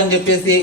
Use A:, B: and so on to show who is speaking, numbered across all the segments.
A: అని చెప్పేసి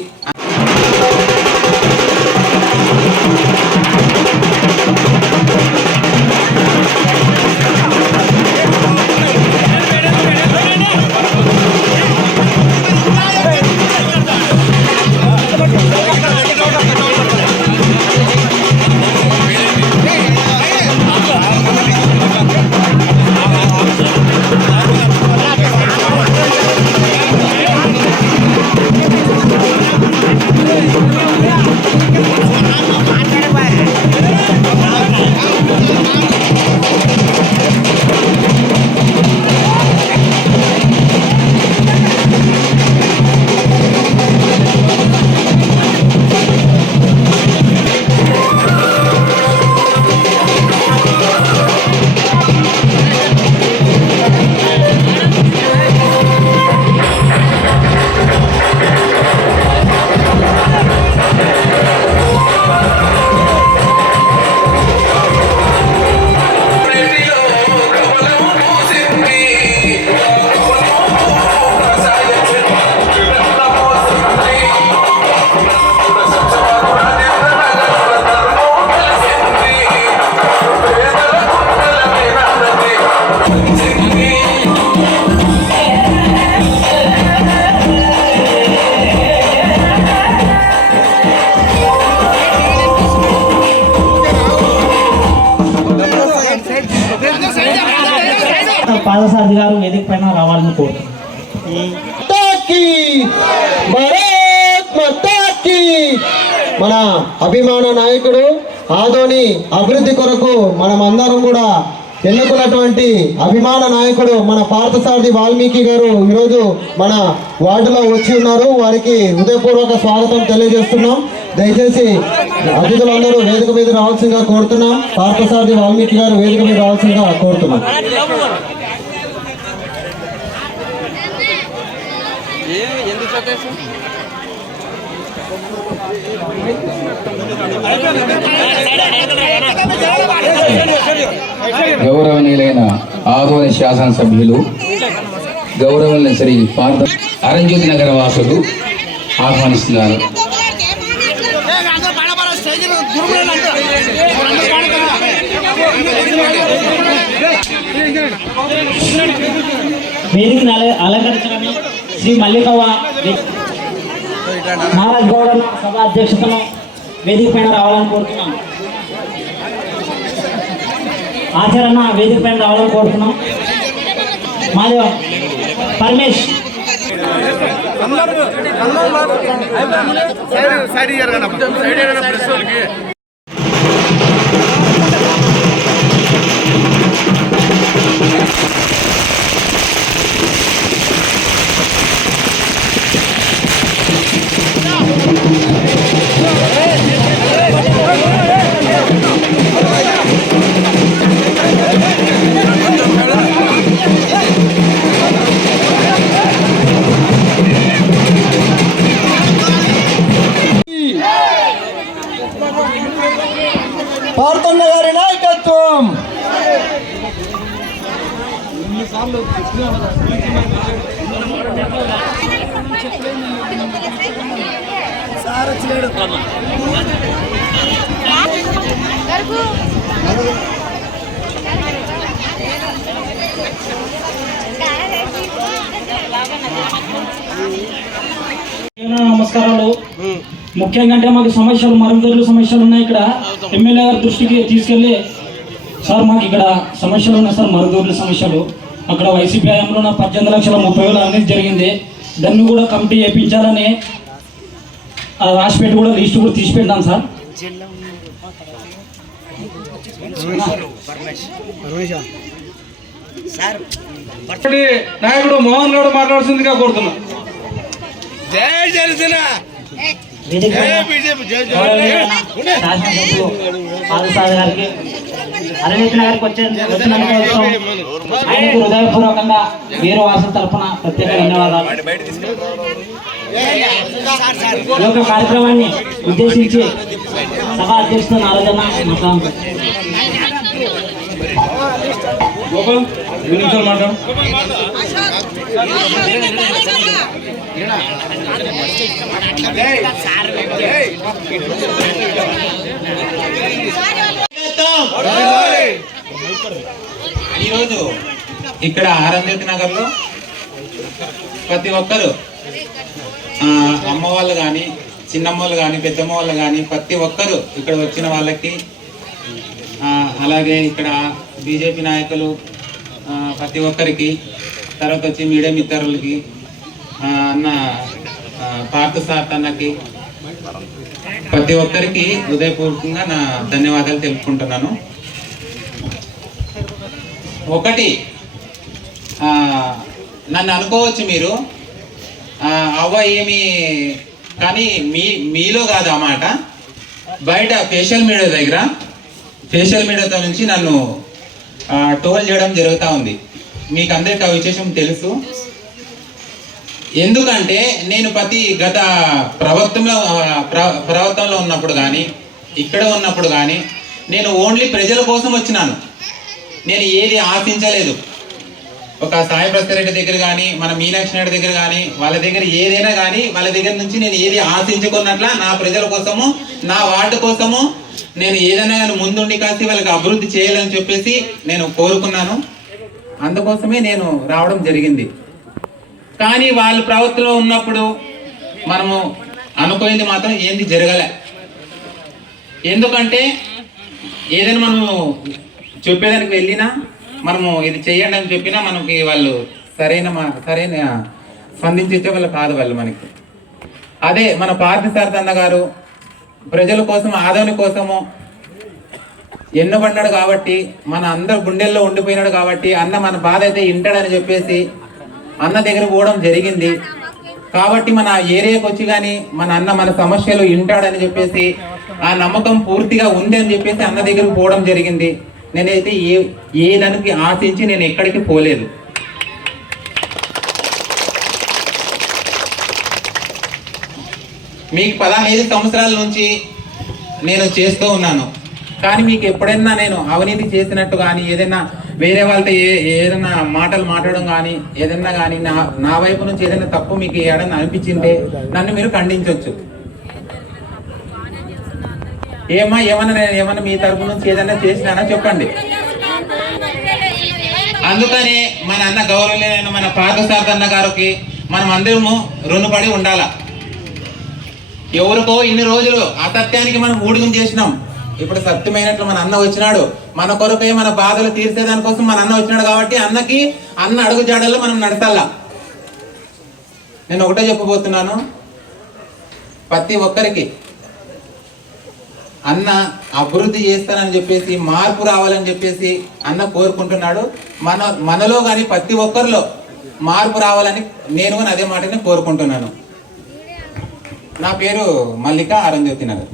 B: పాదసారథి గారు వేదిక పైన రావాలని కోరుతున్నాను
C: మన అభిమాన నాయకుడు ఆదోని అభివృద్ధి కొరకు మనం అందరం కూడా ఎన్నుకున్నటువంటి అభిమాన నాయకుడు మన పార్థసారథి వాల్మీకి గారు ఈరోజు మన వార్డులో వచ్చి ఉన్నారు. వారికి హృదయపూర్వక స్వాగతం తెలియజేస్తున్నాం. దయచేసి అతిథులందరూ వేదిక మీద రావాల్సిందిగా కోరుతున్నాం. పార్థసారథి వాల్మీకి గారు వేదిక మీద రావాల్సిందిగా కోరుతున్నాం.
D: గౌరవనీయులైన ఆదోని శాసనసభ్యులు గౌరవనీయుల శ్రీ పార్థ అరంజ్యోతి నగర వాసులు ఆహ్వానిస్తున్నారు.
B: వేదికను అల- అలంకరించడని శ్రీ మల్లికవ్వ మహారాజ్ గౌడ సభ అధ్యక్షతను వేదిక పైన రావాలని కోరుతున్నాం. ఆచరణ వేదిక పైన రావాలని కోరుతున్నాం. మాది పరమేష్.
C: పార్థన్న
B: ఏమైనా నమస్కారాలు. ముఖ్యంగా అంటే మాకు సమస్యలు మరుగుదొడ్ల సమస్యలు ఉన్నాయి ఇక్కడ. ఎమ్మెల్యే గారి దృష్టికి తీసుకెళ్ళి సార్ మాకు ఇక్కడ సమస్యలు ఉన్నాయి సార్ మరుగుదొడ్ల సమస్యలు. అక్కడ వైసీపీ హయాంలో నా పద్దెనిమిది లక్షల ముప్పై వేలు అనేది జరిగింది. దాన్ని కూడా కమిటీ వేయించాలని ఆ రాసిపెట్టి కూడా లిస్ట్ కూడా తీసి పెట్టాను సార్
E: నాయకుడు మోహన్ గౌడ్ మాట్లాడుతుందిగా కోరుతున్నా.
B: అరవింద్ నగర్కి వచ్చే ఆయనకు హృదయపూర్వకంగా వీరు వాసుల తరఫున ప్రత్యేక ధన్యవాదాలు ఈ యొక్క కార్యక్రమాన్ని ఉద్దేశించి సభ అధ్యక్షుడు నారదన్న మాట్లాడుతున్నారు
E: గోపాల్ రెండు నిమిషాలు మాట్లాడు
A: ఈరోజు ఇక్కడ ఆరంజ్యోతి నగర్లో ప్రతి ఒక్కరు అమ్మ వాళ్ళు కానీ చిన్నమ్మ వాళ్ళు కానీ పెద్దమ్మ వాళ్ళు కానీ ప్రతి ఒక్కరు ఇక్కడ వచ్చిన వాళ్ళకి అలాగే ఇక్కడ బీజేపీ నాయకులు ప్రతి ఒక్కరికి తర్వాత వచ్చి మీడియా మిత్రులకి అన్న పార్థ సాత్ అన్నకి ప్రతి ఒక్కరికి హృదయపూర్వకంగా నా ధన్యవాదాలు తెలుపుకుంటున్నాను. ఒకటి నన్ను అనుకోవచ్చు మీరు. అవ్వ ఏమి కానీ మీ మీలో కాదు ఆ మాట. బయట ఫేషియల్ మీడియా దగ్గర ఫేషియల్ మీడియాతో నుంచి నన్ను టోల్ చేయడం జరుగుతూ ఉంది. మీకు అందరికీ ఆ విశేషం తెలుసు. ఎందుకంటే నేను ప్రతి గత ప్రభుత్వంలో ప్ర- ప్రభుత్వంలో ఉన్నప్పుడు కానీ ఇక్కడ ఉన్నప్పుడు కానీ నేను ఓన్లీ ప్రజల కోసం వచ్చినాను. నేను ఏది ఆశించలేదు. ఒక సాయి ప్రసారెడ్డి దగ్గర కానీ మన మీనాక్షి నాయుడు దగ్గర కానీ వాళ్ళ దగ్గర ఏదైనా కానీ వాళ్ళ దగ్గర నుంచి నేను ఏది ఆశించుకున్నట్ల నా ప్రజల కోసము నా వార్డు కోసము నేను ఏదైనా కానీ ముందుండి కాసి వాళ్ళకి అభివృద్ధి చేయాలని చెప్పేసి నేను కోరుకున్నాను. అందుకోసమే నేను రావడం జరిగింది. కానీ వాళ్ళు ప్రభుత్వంలో ఉన్నప్పుడు మనము అనుకోయింది మాత్రం ఏంది జరగలే. ఎందుకంటే ఏదైనా మనము చెప్పేదానికి వెళ్ళినా మనము ఇది చేయండి అని చెప్పినా మనకి వాళ్ళు సరైన మా సరైన స్పందించే వాళ్ళు కాదు వాళ్ళు మనకి. అదే మన పార్థ సారథన్న గారు ప్రజల కోసం ఆదరణ కోసము ఎన్నుబడ్డాడు కాబట్టి మన అందరు గుండెల్లో ఉండిపోయినాడు కాబట్టి అన్న మన బాధ అయితే వింటాడని చెప్పేసి అన్న దగ్గర పోవడం జరిగింది. కాబట్టి మన ఏరియాకి వచ్చి కానీ మన అన్న మన సమస్యలు వింటాడని చెప్పేసి ఆ నమ్మకం పూర్తిగా ఉంది అని చెప్పేసి అన్న దగ్గరకు పోవడం జరిగింది. నేనైతే ఏ ఏ దానికి ఆశించి నేను ఎక్కడికి పోలేదు. మీకు పదహైదు సంవత్సరాల నుంచి నేను చేస్తూ ఉన్నాను. కానీ మీకు ఎప్పుడైనా నేను అవినీతి చేసినట్టు కానీ ఏదైనా వేరే వాళ్ళతో ఏ ఏదైనా మాటలు మాట్లాడడం కానీ ఏదైనా కానీ నా నా వైపు నుంచి ఏదైనా తప్పు మీకు ఏదైనా అనిపించింటే నన్ను మీరు ఖండించవచ్చు ఏమా ఏమన్నా నేను ఏమన్నా మీ తరపు నుంచి ఏదైనా చేసినానా చెప్పండి. అందుకనే మన అన్న గౌరవలేని మన పార్థసారథ అన్న గారికి మనం అందరము రుణపడి ఉండాలా. ఎవరికో ఇన్ని రోజులు అసత్యానికి మనం ఊడిగం చేసినాం. ఇప్పుడు సత్యమైనట్లు మన అన్న వచ్చినాడు. మన కొరకై మన బాధలు తీర్చేదానికోసం మన అన్న వచ్చినాడు కాబట్టి అన్నకి అన్న అడుగు జాడల్లో మనం నడతాలా నేను ఒకటే చెప్పబోతున్నాను. ప్రతి ఒక్కరికి అన్న అభివృద్ధి చేస్తానని చెప్పేసి మార్పు రావాలని చెప్పేసి అన్న కోరుకుంటున్నాడు. మన మనలో కానీ ప్రతి ఒక్కరిలో మార్పు రావాలని నేను కూడా అదే మాటని కోరుకుంటున్నాను. నా పేరు మల్లిక అరంజ్యోతి నగర్.